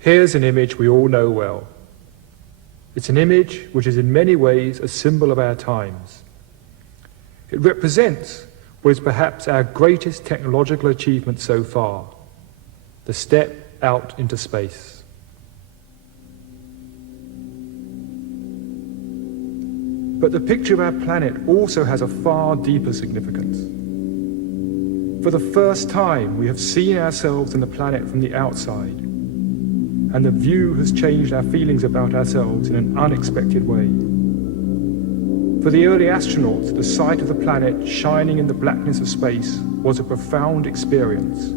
Here's an image we all know well. It's an image which is in many ways a symbol of our times. It represents what is perhaps our greatest technological achievement so far, the step out into space. But the picture of our planet also has a far deeper significance. For the first time, we have seen ourselves and the planet from the outside, and the view has changed our feelings about ourselves in an unexpected way. For the early astronauts, the sight of the planet shining in the blackness of space was a profound experience.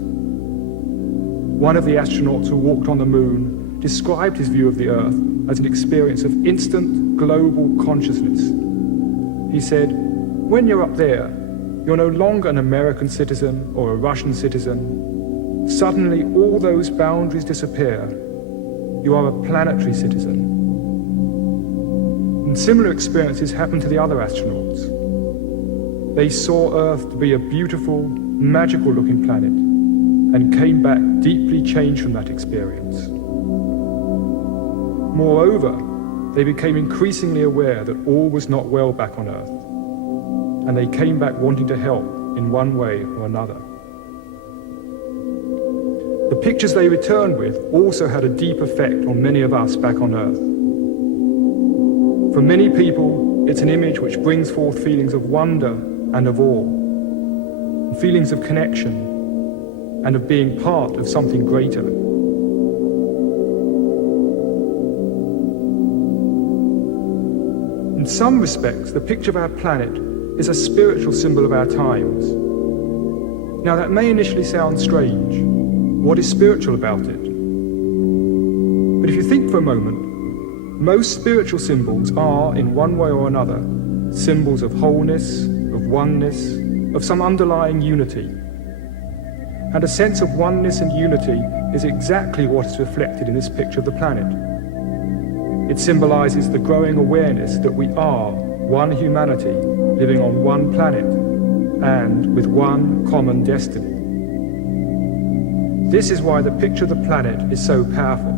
One of the astronauts who walked on the moon described his view of the Earth as an experience of instant global consciousness. He said, "When you're up there, you're no longer an American citizen or a Russian citizen. Suddenly all those boundaries disappear. You are a planetary citizen." And similar experiences happened to the other astronauts. They saw Earth to be a beautiful, magical-looking planet and came back deeply changed from that experience. Moreover, they became increasingly aware that all was not well back on Earth, and they came back wanting to help in one way or another. The pictures they returned with also had a deep effect on many of us back on Earth. For many people, it's an image which brings forth feelings of wonder and of awe, and feelings of connection and of being part of something greater. In some respects, the picture of our planet is a spiritual symbol of our times. Now, that may initially sound strange. What is spiritual about it? But if you think for a moment, most spiritual symbols are, in one way or another, symbols of wholeness, of oneness, of some underlying unity. And a sense of oneness and unity is exactly what is reflected in this picture of the planet. It symbolizes the growing awareness that we are one humanity living on one planet and with one common destiny. This is why the picture of the planet is so powerful,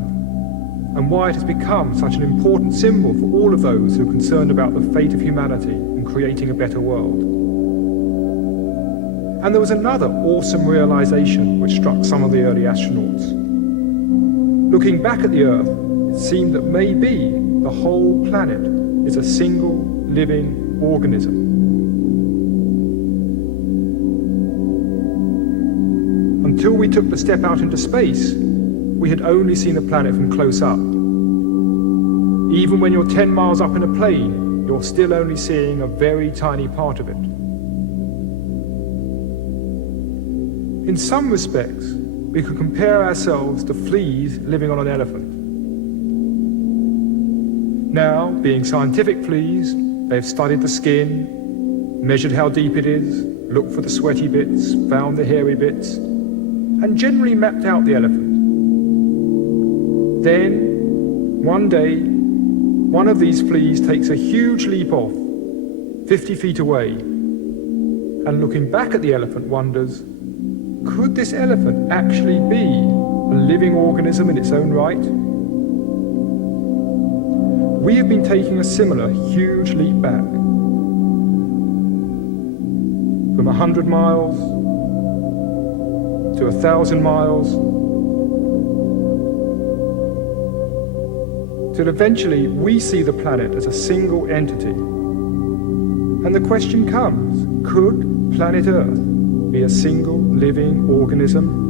and why it has become such an important symbol for all of those who are concerned about the fate of humanity and creating a better world. And there was another awesome realization which struck some of the early astronauts. Looking back at the Earth, it seemed that maybe the whole planet is a single living organism. Until we took the step out into space, we had only seen the planet from close up. Even when you're 10 miles up in a plane, you're still only seeing a very tiny part of it. In some respects, we could compare ourselves to fleas living on an elephant. Now, being scientific fleas, they've studied the skin, measured how deep it is, looked for the sweaty bits, found the hairy bits, and generally mapped out the elephant. Then, one day, one of these fleas takes a huge leap off, 50 feet away, and looking back at the elephant wonders, could this elephant actually be a living organism in its own right? We have been taking a similar huge leap back. From 100 miles to 1,000 miles, till eventually we see the planet as a single entity. And the question comes, could planet Earth be a single living organism?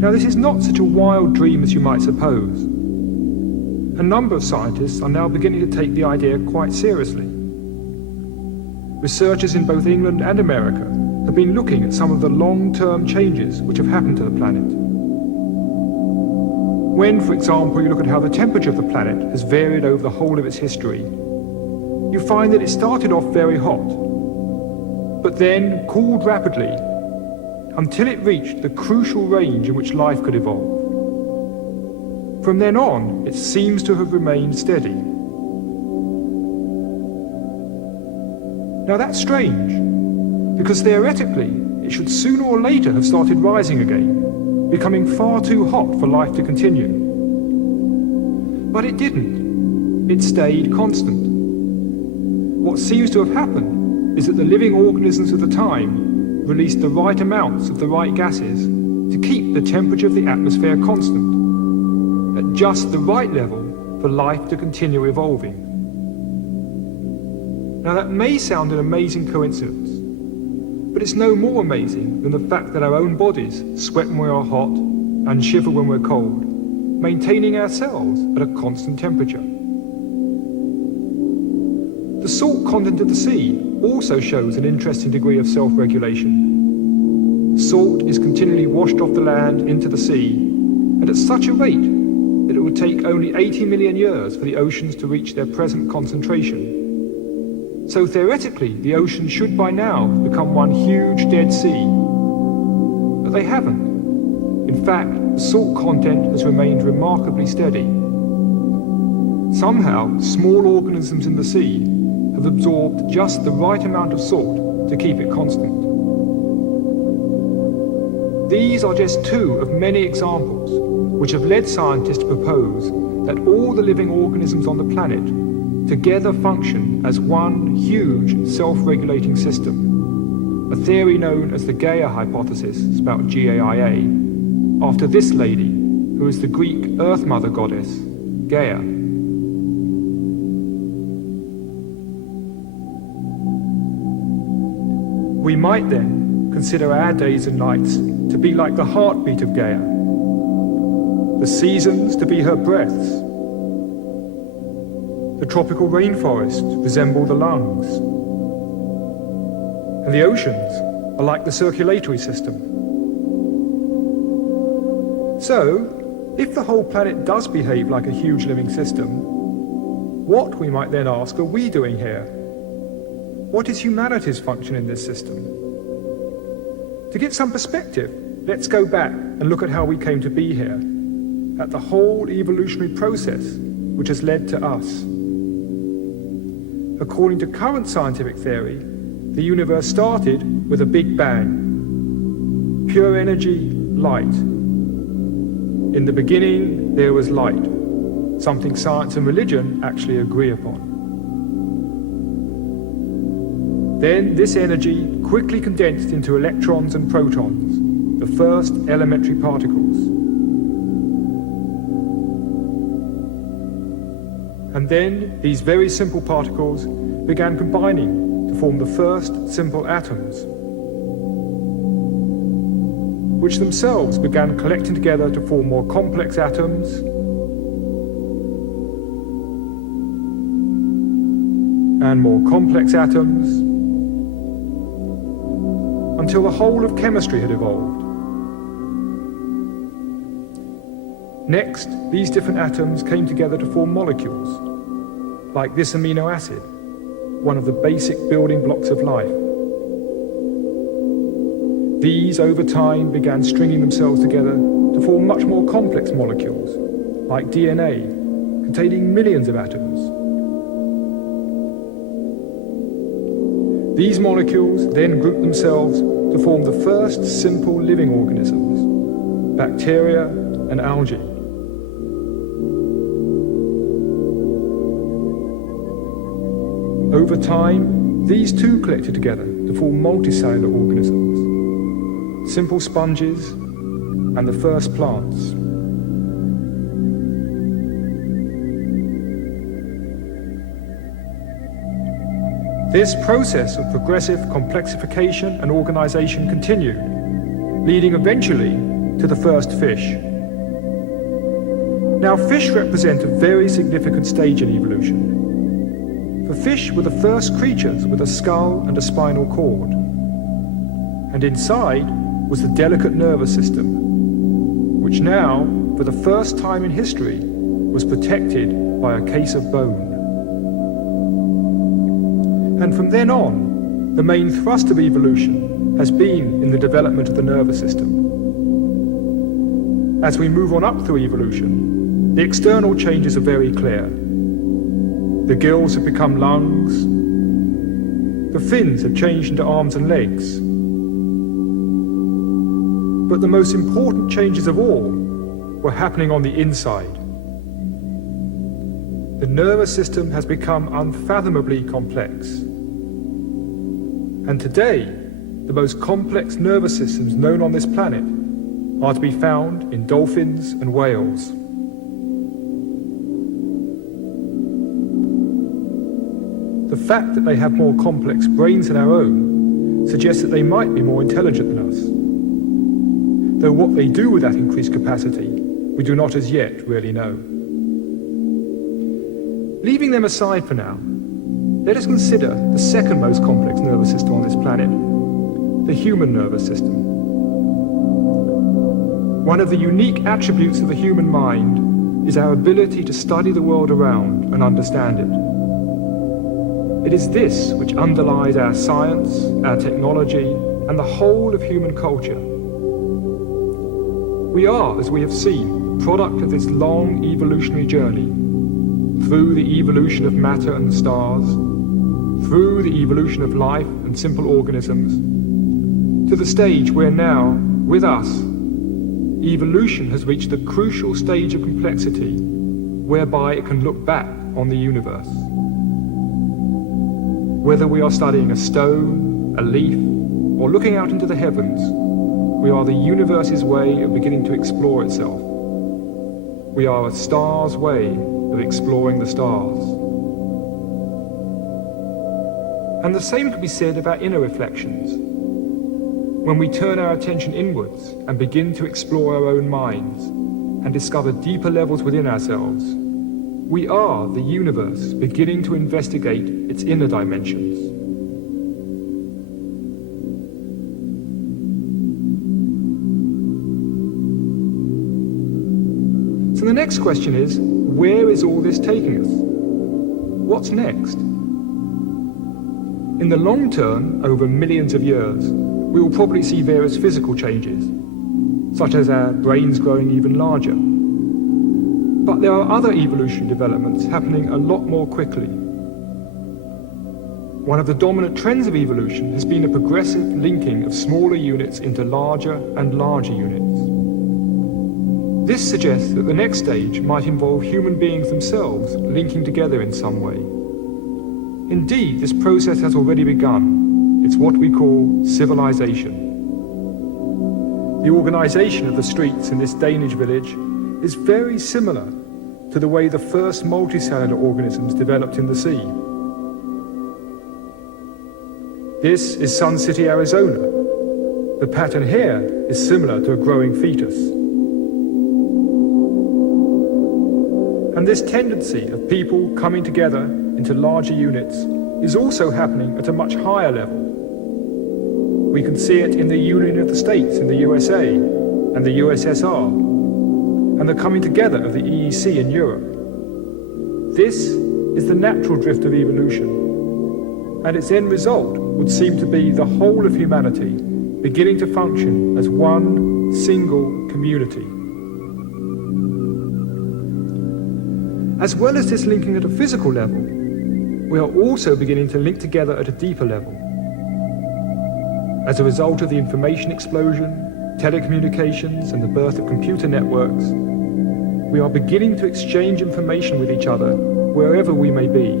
Now, this is not such a wild dream as you might suppose. A number of scientists are now beginning to take the idea quite seriously. Researchers in both England and America have been looking at some of the long-term changes which have happened to the planet. When, for example, you look at how the temperature of the planet has varied over the whole of its history, you find that it started off very hot, but then cooled rapidly until it reached the crucial range in which life could evolve. From then on, it seems to have remained steady. Now that's strange, because theoretically, it should sooner or later have started rising again. becoming far too hot for life to continue. But it didn't. It stayed constant. What seems to have happened is that the living organisms of the time released the right amounts of the right gases to keep the temperature of the atmosphere constant, at just the right level for life to continue evolving. Now that may sound an amazing coincidence, but it's no more amazing than the fact that our own bodies sweat when we are hot and shiver when we're cold, maintaining ourselves at a constant temperature. The salt content of the sea also shows an interesting degree of self-regulation. Salt is continually washed off the land into the sea, and at such a rate that it would take only 80 million years for the oceans to reach their present concentration. So theoretically, the oceans should by now become one huge dead sea. But they haven't. In fact, the salt content has remained remarkably steady. Somehow, small organisms in the sea have absorbed just the right amount of salt to keep it constant. These are just two of many examples which have led scientists to propose that all the living organisms on the planet together function as one huge self-regulating system, a theory known as the Gaia hypothesis, spelled G-A-I-A, after this lady, who is the Greek Earth Mother goddess, Gaia. We might then consider our days and nights to be like the heartbeat of Gaia, the seasons to be her breaths, the tropical rainforest resemble the lungs, and the oceans are like the circulatory system. So, if the whole planet does behave like a huge living system, what, we might then ask, are we doing here? What is humanity's function in this system? To get some perspective, let's go back and look at how we came to be here, at the whole evolutionary process which has led to us. According to current scientific theory, the universe started with a big bang. Pure energy, light. In the beginning, there was light, something science and religion actually agree upon. Then this energy quickly condensed into electrons and protons, the first elementary particles. And then these very simple particles began combining to form the first simple atoms, which themselves began collecting together to form more complex atoms, and more complex atoms, until the whole of chemistry had evolved. Next, these different atoms came together to form molecules, like this amino acid, one of the basic building blocks of life. These, over time, began stringing themselves together to form much more complex molecules, like DNA, containing millions of atoms. These molecules then grouped themselves to form the first simple living organisms, bacteria and algae. Over time, these too collected together to form multicellular organisms, simple sponges, and the first plants. This process of progressive complexification and organization continued, leading eventually to the first fish. Now, fish represent a very significant stage in evolution. For fish were the first creatures with a skull and a spinal cord. And inside was the delicate nervous system, which now, for the first time in history, was protected by a case of bone. And from then on, the main thrust of evolution has been in the development of the nervous system. As we move on up through evolution, the external changes are very clear. The gills have become lungs. The fins have changed into arms and legs. But the most important changes of all were happening on the inside. The nervous system has become unfathomably complex. And today, the most complex nervous systems known on this planet are to be found in dolphins and whales. The fact that they have more complex brains than our own suggests that they might be more intelligent than us. Though what they do with that increased capacity, we do not as yet really know. Leaving them aside for now, let us consider the second most complex nervous system on this planet, the human nervous system. One of the unique attributes of the human mind is our ability to study the world around and understand it. It is this which underlies our science, our technology, and the whole of human culture. We are, as we have seen, a product of this long evolutionary journey, through the evolution of matter and the stars, through the evolution of life and simple organisms, to the stage where now, with us, evolution has reached the crucial stage of complexity whereby it can look back on the universe. Whether we are studying a stone, a leaf, or looking out into the heavens, we are the universe's way of beginning to explore itself. We are a star's way of exploring the stars. And the same could be said of our inner reflections. When we turn our attention inwards and begin to explore our own minds and discover deeper levels within ourselves, we are the universe beginning to investigate its inner dimensions. So the next question is, where is all this taking us? What's next? In the long term, over millions of years, we will probably see various physical changes, such as our brains growing even larger. But there are other evolutionary developments happening a lot more quickly. One of the dominant trends of evolution has been a progressive linking of smaller units into larger and larger units. This suggests that the next stage might involve human beings themselves linking together in some way. Indeed, this process has already begun. It's what we call civilization. The organization of the streets in this Danish village is very similar to the way the first multicellular organisms developed in the sea. This is Sun City, Arizona. The pattern here is similar to a growing fetus. And this tendency of people coming together into larger units is also happening at a much higher level. We can see it in the Union of the States in the USA and the USSR, and the coming together of the EEC in Europe. This is the natural drift of evolution, and its end result would seem to be the whole of humanity beginning to function as one single community. As well as this linking at a physical level, we are also beginning to link together at a deeper level. As a result of the information explosion, telecommunications, and the birth of computer networks, we are beginning to exchange information with each other wherever we may be.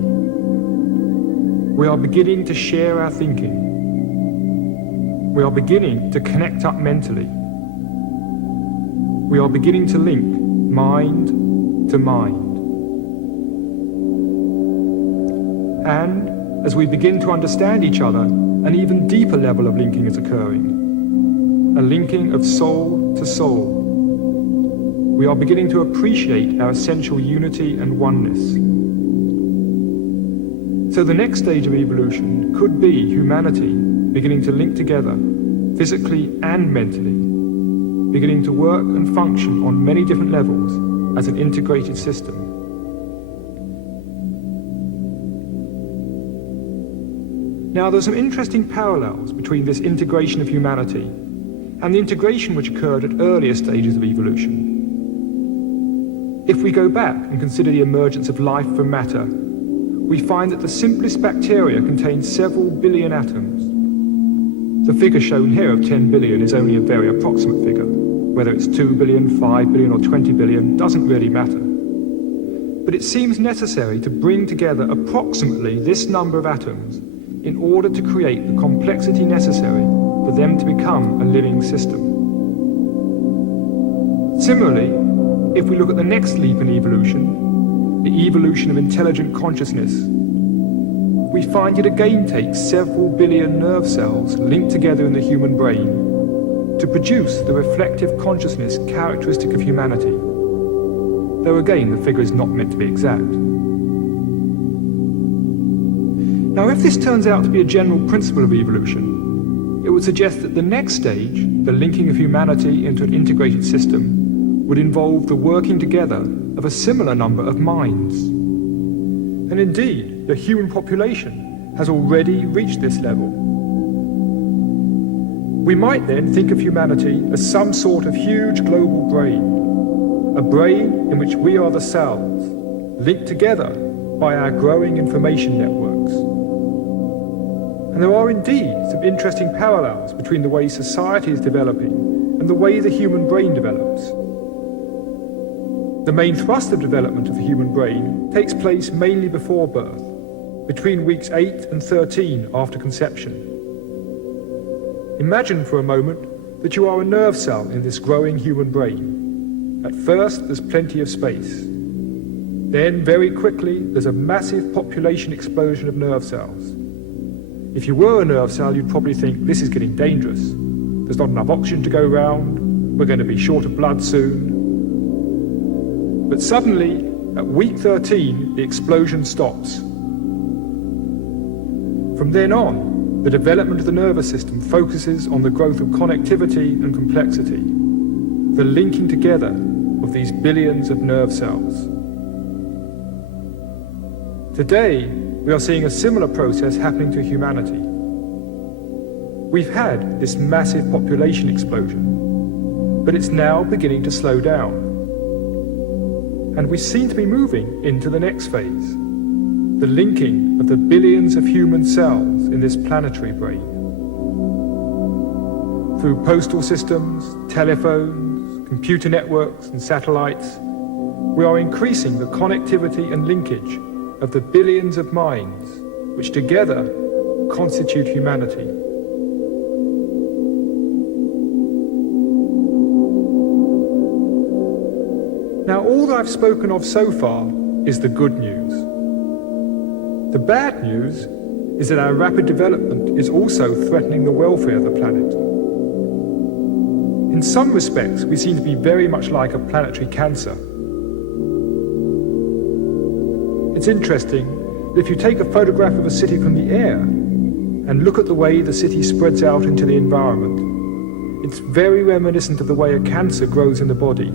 We are beginning to share our thinking. We are beginning to connect up mentally. We are beginning to link mind to mind. And as we begin to understand each other, an even deeper level of linking is occurring. A linking of soul to soul. We are beginning to appreciate our essential unity and oneness. So the next stage of evolution could be humanity beginning to link together, physically and mentally, beginning to work and function on many different levels as an integrated system. Now, there's some interesting parallels between this integration of humanity and the integration which occurred at earlier stages of evolution. If we go back and consider the emergence of life from matter, we find that the simplest bacteria contain several billion atoms. The figure shown here of 10 billion is only a very approximate figure. Whether it's 2 billion, 5 billion or 20 billion doesn't really matter. But it seems necessary to bring together approximately this number of atoms in order to create the complexity necessary for them to become a living system. Similarly, if we look at the next leap in evolution, the evolution of intelligent consciousness, we find it again takes several billion nerve cells linked together in the human brain to produce the reflective consciousness characteristic of humanity. Though again, the figure is not meant to be exact. Now, if this turns out to be a general principle of evolution, it would suggest that the next stage, the linking of humanity into an integrated system, would involve the working together of a similar number of minds. And indeed, the human population has already reached this level. We might then think of humanity as some sort of huge global brain, a brain in which we are the cells, linked together by our growing information networks. And there are indeed some interesting parallels between the way society is developing and the way the human brain develops. The main thrust of development of the human brain takes place mainly before birth, between weeks 8 and 13 after conception. Imagine for a moment that you are a nerve cell in this growing human brain. At first, there's plenty of space. Then, very quickly, there's a massive population explosion of nerve cells. If you were a nerve cell, you'd probably think, this is getting dangerous. There's not enough oxygen to go round. We're going to be short of blood soon. But suddenly, at week 13, the explosion stops. From then on, the development of the nervous system focuses on the growth of connectivity and complexity, the linking together of these billions of nerve cells. Today, we are seeing a similar process happening to humanity. We've had this massive population explosion, but it's now beginning to slow down. And we seem to be moving into the next phase, the linking of the billions of human cells in this planetary brain. Through postal systems, telephones, computer networks and satellites, we are increasing the connectivity and linkage of the billions of minds which together constitute humanity. Now, all that I've spoken of so far is the good news. The bad news is that our rapid development is also threatening the welfare of the planet. In some respects, we seem to be very much like a planetary cancer. It's interesting that if you take a photograph of a city from the air and look at the way the city spreads out into the environment, it's very reminiscent of the way a cancer grows in the body.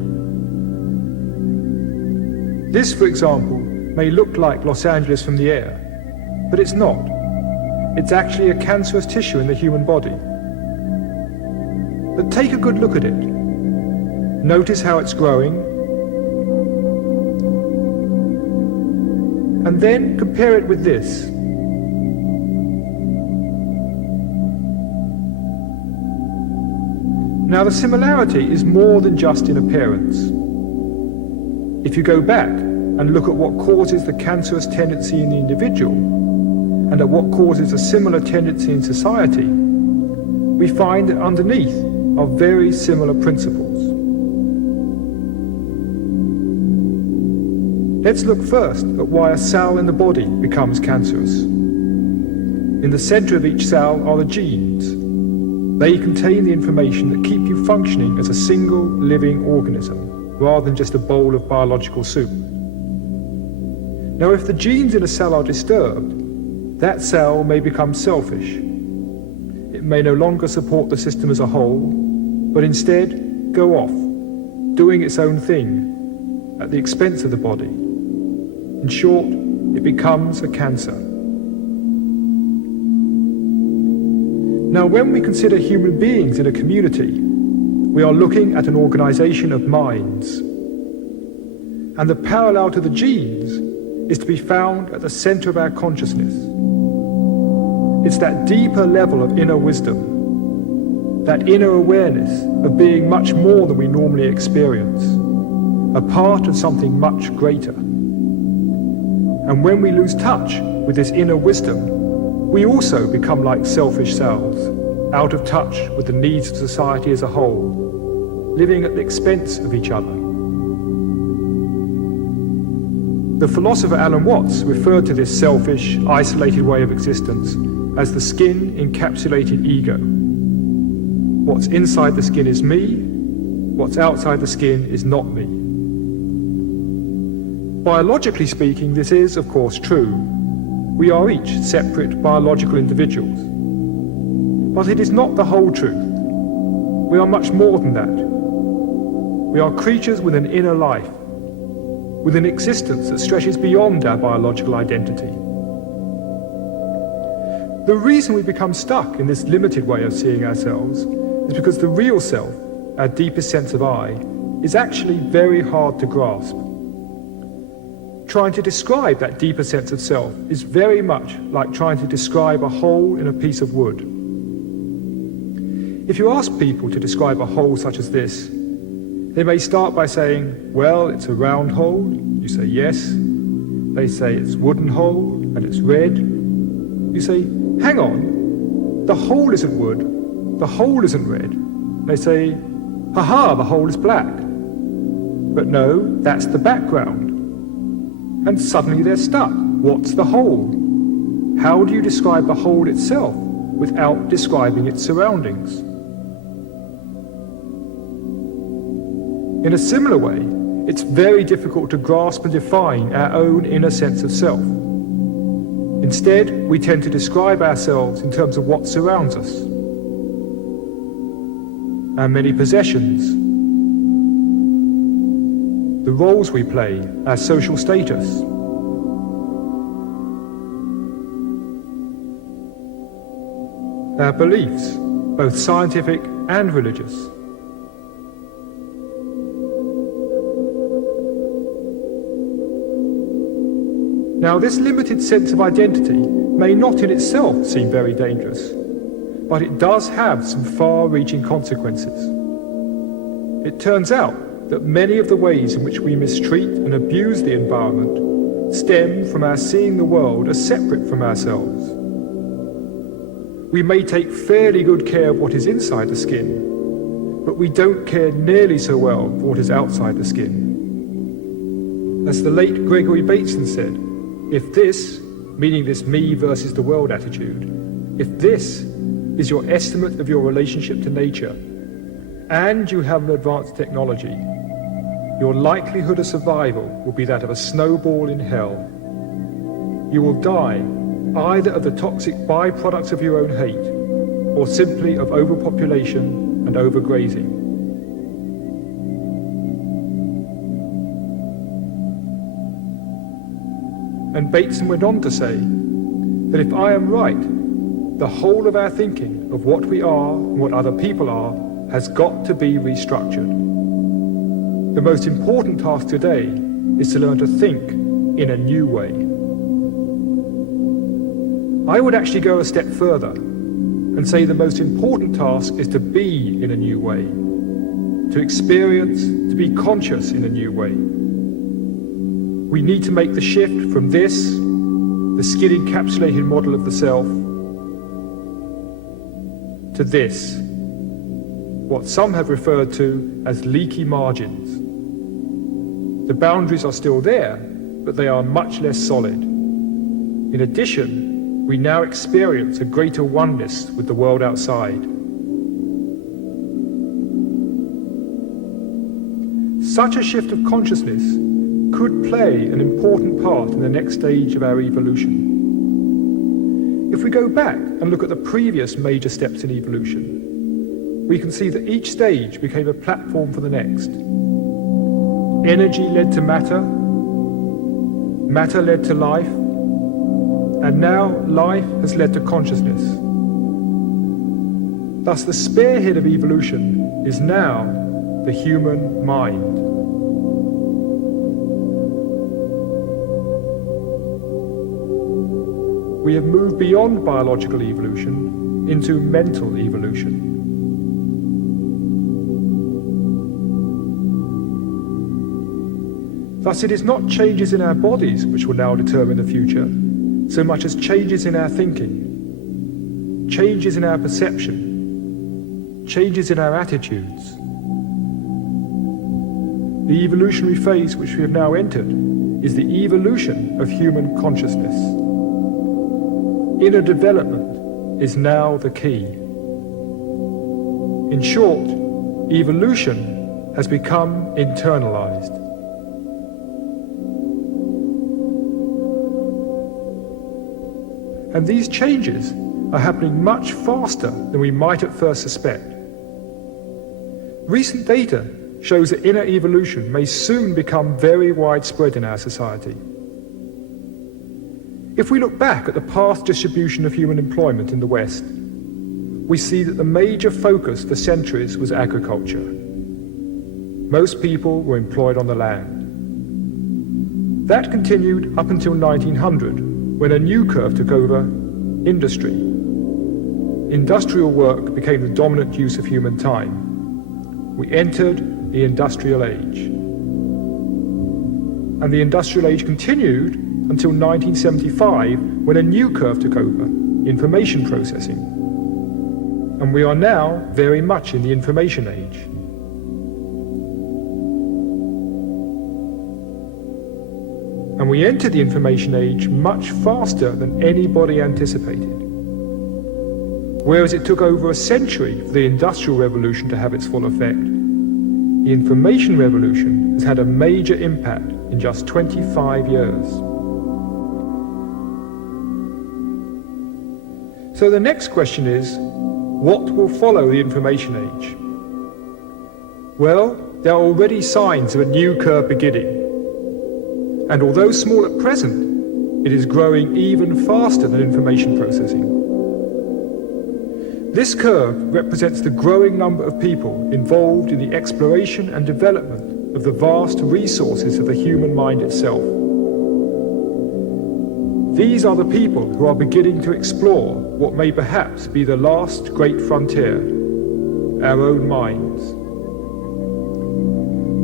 This, for example, may look like Los Angeles from the air, but it's not. It's actually a cancerous tissue in the human body. But take a good look at it. Notice how it's growing, and then compare it with this. Now, the similarity is more than just in appearance. If you go back and look at what causes the cancerous tendency in the individual, and at what causes a similar tendency in society, we find that underneath are very similar principles. Let's look first at why a cell in the body becomes cancerous. In the center of each cell are the genes. They contain the information that keep you functioning as a single living organism, rather than just a bowl of biological soup. Now, if the genes in a cell are disturbed, that cell may become selfish. It may no longer support the system as a whole, but instead go off, doing its own thing, at the expense of the body. In short, it becomes a cancer. Now, when we consider human beings in a community, we are looking at an organization of minds. And the parallel to the genes is to be found at the center of our consciousness. It's that deeper level of inner wisdom, that inner awareness of being much more than we normally experience, a part of something much greater. And when we lose touch with this inner wisdom, we also become like selfish selves, out of touch with the needs of society as a whole, living at the expense of each other. The philosopher Alan Watts referred to this selfish, isolated way of existence as the skin-encapsulated ego. What's inside the skin is me, what's outside the skin is not me. Biologically speaking, this is, of course, true. We are each separate biological individuals. But it is not the whole truth. We are much more than that. We are creatures with an inner life, with an existence that stretches beyond our biological identity. The reason we become stuck in this limited way of seeing ourselves is because the real self, our deepest sense of I, is actually very hard to grasp. Trying to describe that deeper sense of self is very much like trying to describe a hole in a piece of wood. If you ask people to describe a hole such as this, they may start by saying, well, it's a round hole. You say yes. They say it's wooden hole and it's red. You say, hang on, the hole isn't wood, the hole isn't red. They say, haha, the hole is black. But no, that's the background. And suddenly they're stuck. What's the hole? How do you describe the hole itself without describing its surroundings? In a similar way, it's very difficult to grasp and define our own inner sense of self. Instead, we tend to describe ourselves in terms of what surrounds us. Our many possessions, the roles we play, our social status. Our beliefs, both scientific and religious. Now, this limited sense of identity may not in itself seem very dangerous, but it does have some far-reaching consequences. It turns out that many of the ways in which we mistreat and abuse the environment stem from our seeing the world as separate from ourselves. We may take fairly good care of what is inside the skin, but we don't care nearly so well for what is outside the skin. As the late Gregory Bateson said, if this, meaning this me versus the world attitude, if this is your estimate of your relationship to nature, and you have an advanced technology, your likelihood of survival will be that of a snowball in hell. You will die either of the toxic byproducts of your own hate, or simply of overpopulation and overgrazing. And Bateson went on to say that if I am right, the whole of our thinking of what we are and what other people are has got to be restructured. The most important task today is to learn to think in a new way. I would actually go a step further and say the most important task is to be in a new way, to experience, to be conscious in a new way. We need to make the shift from this, the skin-encapsulated model of the self, to this, what some have referred to as leaky margins. The boundaries are still there, but they are much less solid. In addition, we now experience a greater oneness with the world outside. Such a shift of consciousness could play an important part in the next stage of our evolution. If we go back and look at the previous major steps in evolution, we can see that each stage became a platform for the next. Energy led to matter, matter led to life, and now life has led to consciousness. Thus, the spearhead of evolution is now the human mind. We have moved beyond biological evolution into mental evolution. Thus, it is not changes in our bodies which will now determine the future, so much as changes in our thinking, changes in our perception, changes in our attitudes. The evolutionary phase which we have now entered is the evolution of human consciousness. Inner development is now the key. In short, evolution has become internalized. And these changes are happening much faster than we might at first suspect. Recent data shows that inner evolution may soon become very widespread in our society. If we look back at the past distribution of human employment in the West, we see that the major focus for centuries was agriculture. Most people were employed on the land. That continued up until 1900, when a new curve took over: industry. Industrial work became the dominant use of human time. We entered the industrial age. And the industrial age continued until 1975, when a new curve took over: information processing. And we are now very much in the information age. And we enter the information age much faster than anybody anticipated. Whereas it took over a century for the Industrial Revolution to have its full effect, the information revolution has had a major impact in just 25 years. So the next question is, what will follow the information age? Well, there are already signs of a new curve beginning. And although small at present, it is growing even faster than information processing. This curve represents the growing number of people involved in the exploration and development of the vast resources of the human mind itself. These are the people who are beginning to explore what may perhaps be the last great frontier: our own minds.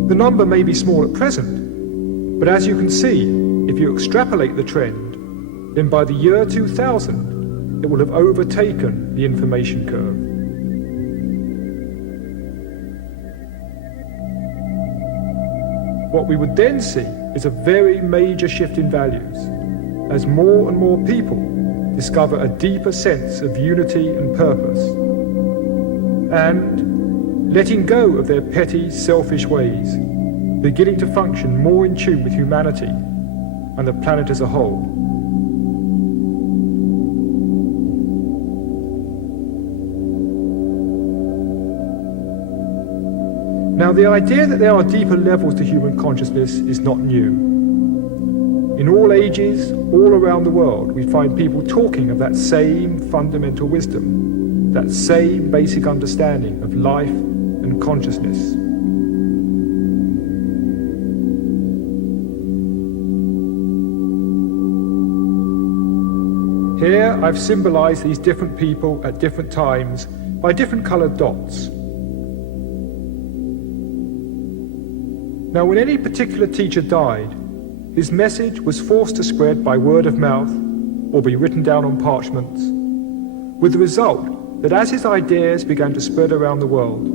The number may be small at present, but as you can see, if you extrapolate the trend, then by the year 2000, it will have overtaken the information curve. What we would then see is a very major shift in values, as more and more people discover a deeper sense of unity and purpose, and, letting go of their petty, selfish ways, beginning to function more in tune with humanity and the planet as a whole. Now, the idea that there are deeper levels to human consciousness is not new. In all ages, all around the world, we find people talking of that same fundamental wisdom, that same basic understanding of life and consciousness. Here I've symbolized these different people at different times by different colored dots. Now, when any particular teacher died, his message was forced to spread by word of mouth or be written down on parchments, with the result that as his ideas began to spread around the world,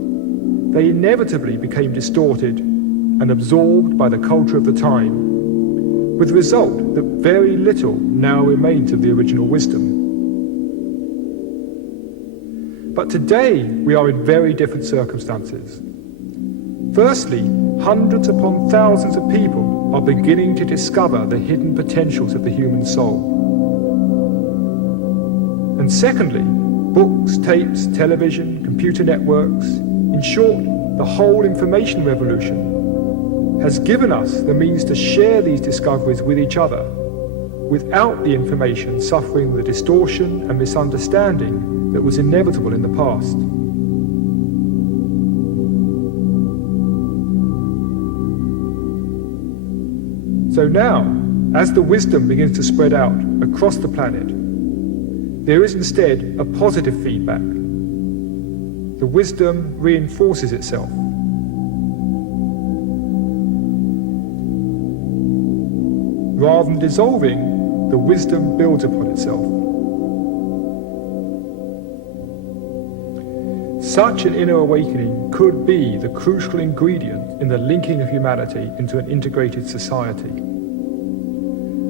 they inevitably became distorted and absorbed by the culture of the time, with the result that very little now remains of the original wisdom. But today we are in very different circumstances. Firstly, hundreds upon thousands of people are beginning to discover the hidden potentials of the human soul. And secondly, books, tapes, television, computer networks, in short, the whole information revolution has given us the means to share these discoveries with each other without the information suffering the distortion and misunderstanding that was inevitable in the past. So now, as the wisdom begins to spread out across the planet, there is instead a positive feedback. The wisdom reinforces itself. Rather than dissolving, the wisdom builds upon itself. Such an inner awakening could be the crucial ingredient in the linking of humanity into an integrated society.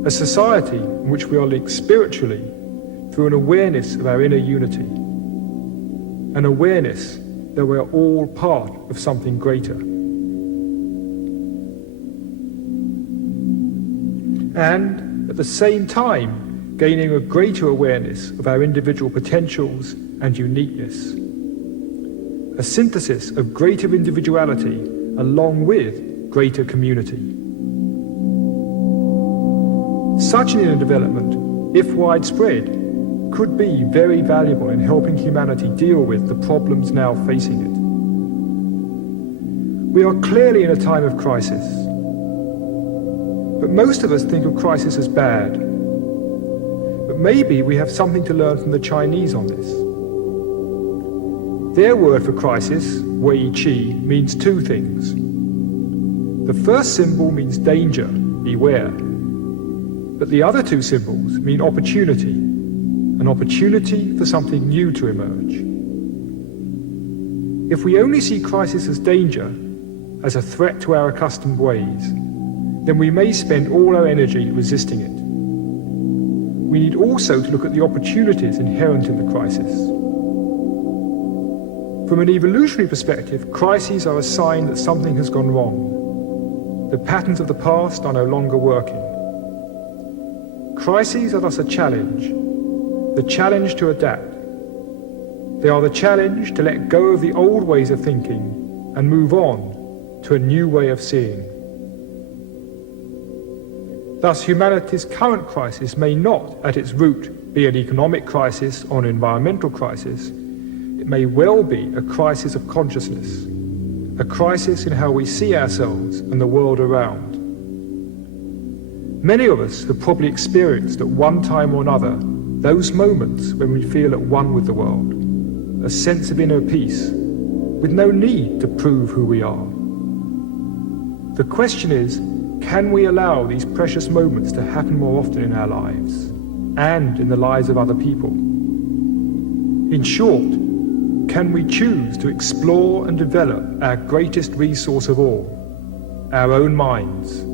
A society in which we are linked spiritually through an awareness of our inner unity, an awareness that we are all part of something greater. And at the same time, gaining a greater awareness of our individual potentials and uniqueness. A synthesis of greater individuality along with greater community. Such an inner development, if widespread, could be very valuable in helping humanity deal with the problems now facing it. We are clearly in a time of crisis, but most of us think of crisis as bad. But maybe we have something to learn from the Chinese on this. Their word for crisis, Wei Qi, means two things. The first symbol means danger, beware. But the other two symbols mean opportunity, an opportunity for something new to emerge. If we only see crisis as danger, as a threat to our accustomed ways, then we may spend all our energy resisting it. We need also to look at the opportunities inherent in the crisis. From an evolutionary perspective, crises are a sign that something has gone wrong. The patterns of the past are no longer working. Crises are thus a challenge, the challenge to adapt. They are the challenge to let go of the old ways of thinking and move on to a new way of seeing. Thus, humanity's current crisis may not, at its root, be an economic crisis or an environmental crisis. It may well be a crisis of consciousness, a crisis in how we see ourselves and the world around. Many of us have probably experienced at one time or another those moments when we feel at one with the world, a sense of inner peace, with no need to prove who we are. The question is, can we allow these precious moments to happen more often in our lives and in the lives of other people? In short, can we choose to explore and develop our greatest resource of all, our own minds,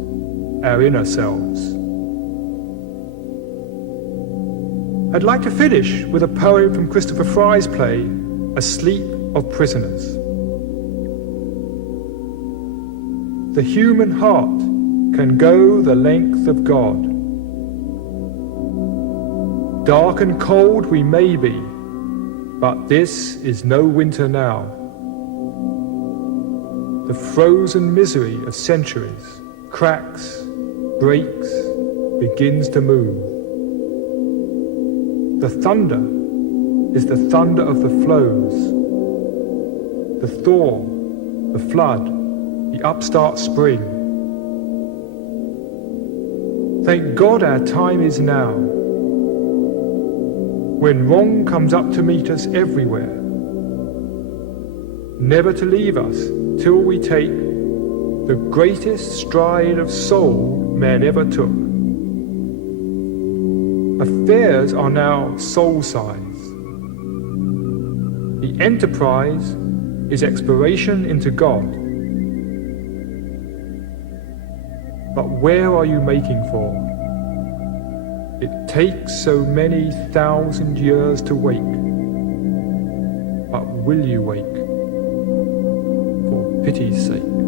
our inner selves? I'd like to finish with a poem from Christopher Fry's play, Asleep of Prisoners. The human heart can go the length of God. Dark and cold we may be, but this is no winter now. The frozen misery of centuries cracks, breaks, begins to move. The thunder is the thunder of the flows, the thaw, the flood, the upstart spring. Thank God our time is now, when wrong comes up to meet us everywhere, never to leave us till we take the greatest stride of soul man ever took. Affairs are now soul-size. The enterprise is exploration into God. But where are you making for? It takes so many 1,000 years to wake. But will you wake? For pity's sake.